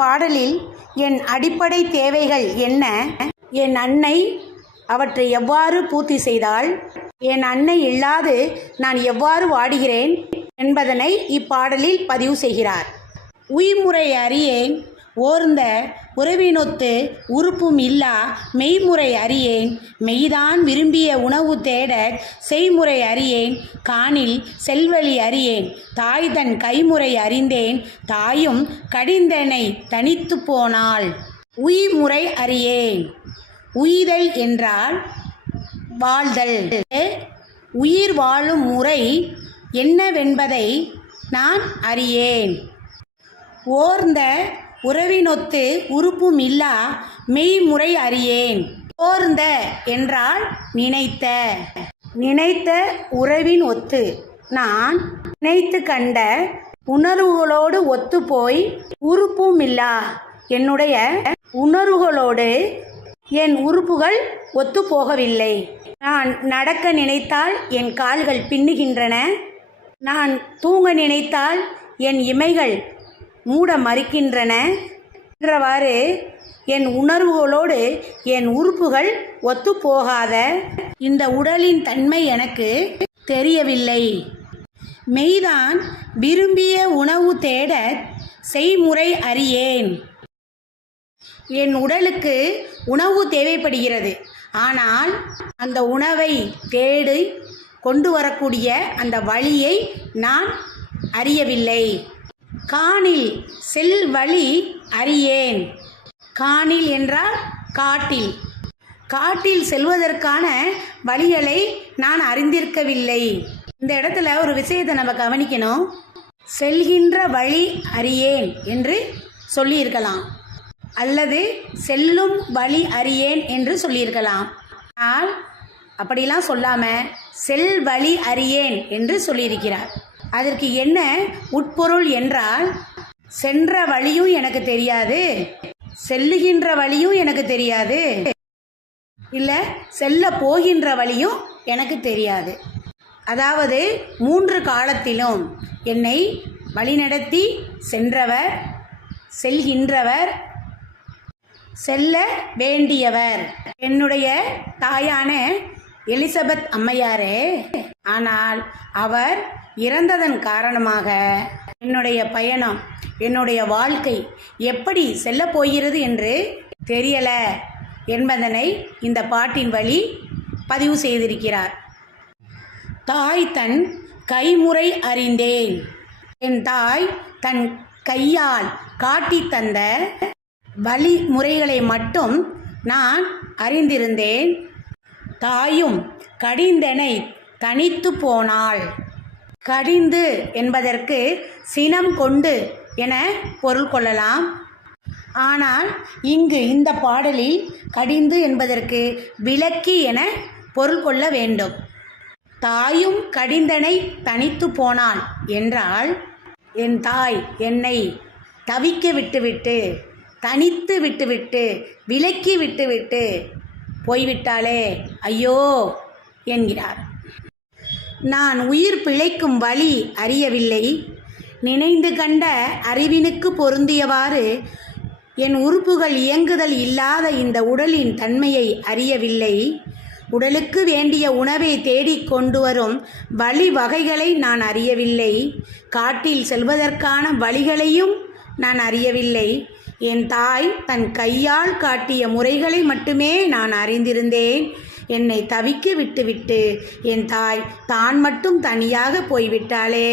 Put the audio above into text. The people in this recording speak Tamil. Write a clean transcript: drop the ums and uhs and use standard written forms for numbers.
பாடலில் என் அடிப்படை தேவைகள் என்ன, என் அன்னை அவற்றை எவ்வாறு பூர்த்தி செய்தால், என் அன்னை இல்லாது நான் எவ்வாறு வாடுகிறேன் என்பதனை இப்பாடலில் பதிவு செய்கிறார். உய்முறை அறியேன் ஓர்ந்த உறவினொத்து உறுப்பும் இல்லா மெய்முறை அறியேன், மெய்தான் விரும்பிய உணவு தேடச் செய்முறை அறியேன், காணில் செல்வழி அறியேன், தாய் தன் கைமுறை அறிந்தேன், தாயும் கடிந்தனை தனித்து போனாள். உய்முறை அறியேன். உய்தல் என்றால் வாழ்தல். உயிர் வாழும் முறை என்னவென்பதை நான் அறியேன். ஓர்ந்த உறவினொத்து உறுப்பும் இல்லா மெய்முறை அறியேன். ஓர்ந்த என்றால் நினைத்த. நினைத்த உறவின் ஒத்து நான் நினைத்து கண்ட உணர்வுகளோடு ஒத்து போய் உறுப்பும் இல்லா என்னுடைய உணர்வுகளோடு என் உறுப்புகள் ஒத்து போகவில்லை. நான் நடக்க நினைத்தால் என் கால்கள் பின்னுகின்றன. நான் தூங்க நினைத்தால் என் இமைகள் மூட மறுக்கின்றன. என்றவாறு என் உணர்வுகளோடு என் உறுப்புகள் ஒத்து போகாத இந்த உடலின் தன்மை எனக்கு தெரியவில்லை. மெய்தான் விரும்பிய உணவு தேட செய்முறை அறியேன். என் உடலுக்கு உணவு தேவைப்படுகிறது. ஆனால் அந்த உணவை தேடி கொண்டு வரக்கூடிய அந்த வழியை நான் அறியவில்லை. காணில் செல் வழி அறியேன். காணில் என்றால் காட்டில். காட்டில் செல்வதற்கான வழிகளை நான் அறிந்திருக்கவில்லை. இந்த இடத்துல ஒரு விஷயத்தை நம்ம கவனிக்கணும். செல்கின்ற வழி அறியேன் என்று சொல்லியிருக்கலாம், அல்லது செல்லும் வழி அறியேன் என்று சொல்லியிருக்கலாம். ஆனால் அப்படிலாம் சொல்லாமல் செல் வழி அறியேன் என்று சொல்லியிருக்கிறார். அதற்கு என்ன உட்பொருள் என்றால், சென்ற வழியும் எனக்கு தெரியாது, செல்லுகின்ற வழியும் எனக்கு தெரியாது, இல்லை செல்ல போகின்ற வழியும் எனக்கு தெரியாது. அதாவது 3 காலத்திலும் என்னை வழிநடத்தி சென்றவர், செல்கின்றவர், செல்ல வேண்டியவர் என்னுடைய தாயான எலிசபெத் அம்மையாரே. ஆனால் அவர் இறந்ததன் காரணமாக என்னுடைய பயணம், என்னுடைய வாழ்க்கை எப்படி செல்ல போகிறது என்று தெரியல என்பதனை இந்த பாட்டின் வழி பதிவு செய்திருக்கிறார். தாய் தன் கைமுறை அறிந்தேன். என் தாய் தன் கையால் காட்டி தந்த வழிமுறைகளை மட்டும் நான் அறிந்திருந்தேன். தாயும் கடிந்தனை தனித்து போனாள். கடிந்து என்பதற்கு சினம் கொண்டு என பொருள் கொள்ளலாம். ஆனால் இங்கு இந்த பாடலில் கடிந்து என்பதற்கு விலக்கி என பொருள் கொள்ள வேண்டும். தாயும் கடிந்தனை தனித்து போனாள் என்றால், என் தாய் என்னை தவிக்க விட்டுவிட்டு, தனித்து விட்டுவிட்டு, விலக்கி விட்டுவிட்டு போய்விட்டாளே, ஐயோ என்கிறார். நான் உயிர் பிழைக்கும் வழி அறியவில்லை. நினைந்து கண்ட அறிவினுக்கு பொருந்தியவாறு என் உறுப்புகள் இயங்குதல் இல்லாத இந்த உடலின் தன்மையை அறியவில்லை. உடலுக்கு வேண்டிய உணவை தேடிக் கொண்டு வரும் வழி வகைகளை நான் அறியவில்லை. காட்டில் செல்வதற்கான வழிகளையும் நான் அறியவில்லை. என் தாய் தன் கையால் காட்டிய முறைகளை மட்டுமே நான் அறிந்திருந்தேன். என்னை தவிக்க விட்டுவிட்டு என் தாய் தான் மட்டும் தனியாக போய்விட்டாளே.